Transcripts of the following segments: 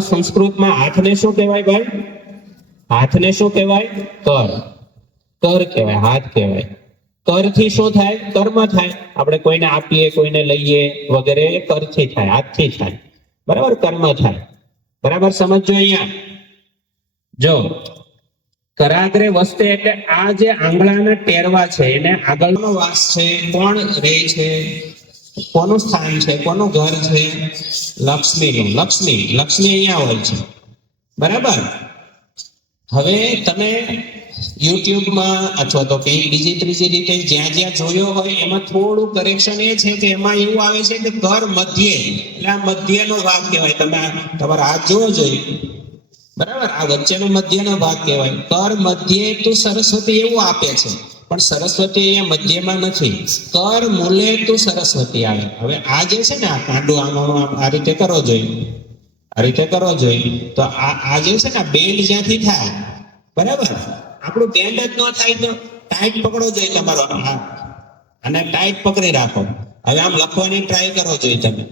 સંસ્કૃતમાં હાથને શું કહેવાય ભાઈ? હાથને શું કહેવાય? કર. કર કહેવાય, હાથ કહેવાય. કરથી શું થાય? કર્મ થાય. આપણે કોઈને આપીએ, કોઈને લઈએ વગેરે કરથી થાય, હાથથી થાય. બરાબર, કર્મ થાય. બરાબર સમજો. અહીંયા જો કરાગ્રે વસ્તે એટલે આ જે આંગળાના ટેરવા છે એને આગળનો વાસ છે. કોણ રહે છે? કોનું સ્થાન છે? કોનું ઘર છે? લક્ષ્મીનું. લક્ષ્મી અહીંયા હોય છે. બરાબર. હવે તમે યુટ્યુબમાં અથવા તો કઈ બીજી ત્રીજી રીતે જ્યાં જ્યાં જોયો હોય એમાં થોડું કરેક્શન એ છે કે એમાં એવું આવે છે કે કર મધ્ય, એટલે આ મધ્યનો ભાગ કહેવાય. તમે તમારા હાથ જોવો જોઈએ. બરાબર, આ વચ્ચેનો મધ્યનો ભાગ કહેવાય. કર મધ્ય તું સરસ્વતી એવું આપે છે, પણ સરસ્વતી અહીંયા મધ્યમાં નથી. કર મૂલે તું સરસ્વતી આવે. હવે આ જે છે ને આ કાંડું આમાં આ રીતે કરવો જોઈએ, આ રીતે કરવો જોઈએ. તો આ જે છે ને બેન્ડ જ્યાંથી થાય, બરાબર, આપણું બેન્ડ જ ન થાય તો ટાઈટ પકડવો જોઈએ તમારો હાથ, અને ટાઈટ પકડી રાખો. હવે આમ લખવાની ટ્રાય કરવો જોઈએ. તમે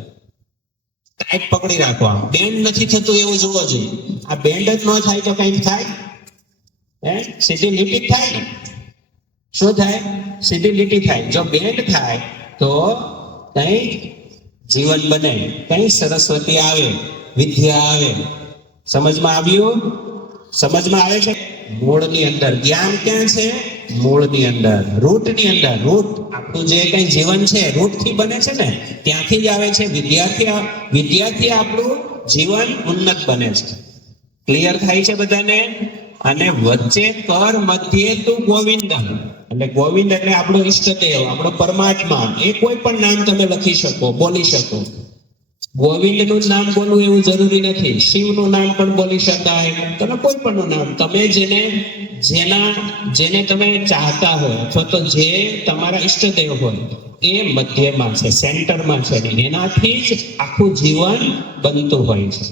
ટાઈટ પકડી રાખો. આમ બેન્ડ નથી થતું એવું જોવો જોઈએ. આ બેન્ડ જ ન થાય તો કઈક થાય? સીધી લીટી થાય ને? શું થાય? સીધી લીટી થાય. જો બેન્ડ થાય તો કઈ જીવન બને, કઈ સરસ્વતી આવે, વિદ્યા આવે. સમજમાં આવ્યું? સમજમાં આવે છે? મૂળની અંદર જ્ઞાન ક્યાં છે? મૂળની અંદર, રૂટની અંદર. રૂટ આપણું જે કઈ જીવન છે રૂટ થી બને છે ને, ત્યાંથી જ આવે છે. વિદ્યાથી આપણું જીવન ઉન્નત બને છે. ક્લિયર થાય છે બધાને? અને વચ્ચે કર મધ્યે તું ગોવિંદ, એટલે ગોવિંદ એટલે આપણો ઈષ્ટદેવ, આપણો પરમાત્મા. એ કોઈ પણ નામ તમે લખી શકો, બોલી શકો. ગોવિંદનું નામ બોલવું એવું જરૂરી નથી. શિવનું નામ પણ બોલી શકાય. તમે કોઈ પણ નામ, તમે જેને તમે ચાહતા હોય અથવા તો જે તમારા ઈષ્ટદેવ હોય એ મધ્યમાં છે, સેન્ટરમાં છે. એનાથી જ આખું જીવન બનતું હોય છે.